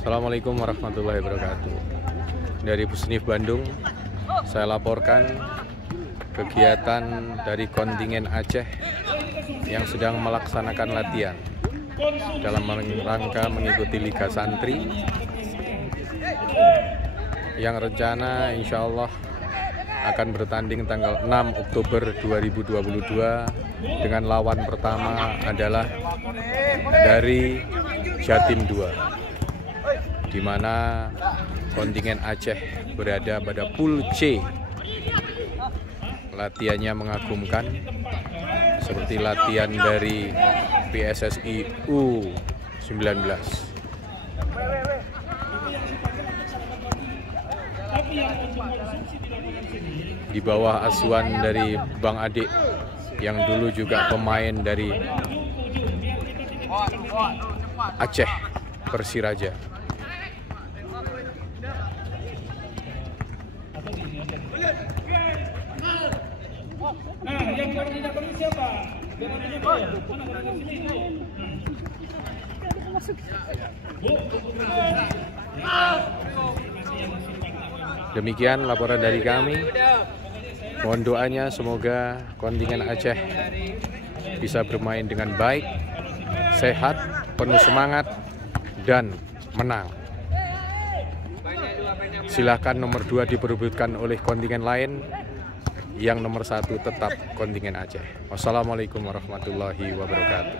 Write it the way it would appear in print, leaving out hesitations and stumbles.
Assalamualaikum warahmatullahi wabarakatuh. Dari Pusnif Bandung, saya laporkan kegiatan dari kontingen Aceh yang sedang melaksanakan latihan dalam rangka mengikuti Liga Santri yang rencana insya Allah akan bertanding tanggal 6 Oktober 2022 dengan lawan pertama adalah dari Jatim 2, di mana kontingen Aceh berada pada pool C. Latihannya mengagumkan, seperti latihan dari PSSI U19. Di bawah asuhan dari Bang Adik yang dulu juga pemain dari Aceh Persiraja. Nah, yang koordinator ini siapa? Demikian laporan dari kami. Mohon doanya semoga kontingen Aceh bisa bermain dengan baik, sehat, penuh semangat, dan menang. Silakan nomor 2 diperebutkan oleh kontingen lain. Yang nomor 1 tetap kontingen Aceh. Wassalamualaikum warahmatullahi wabarakatuh.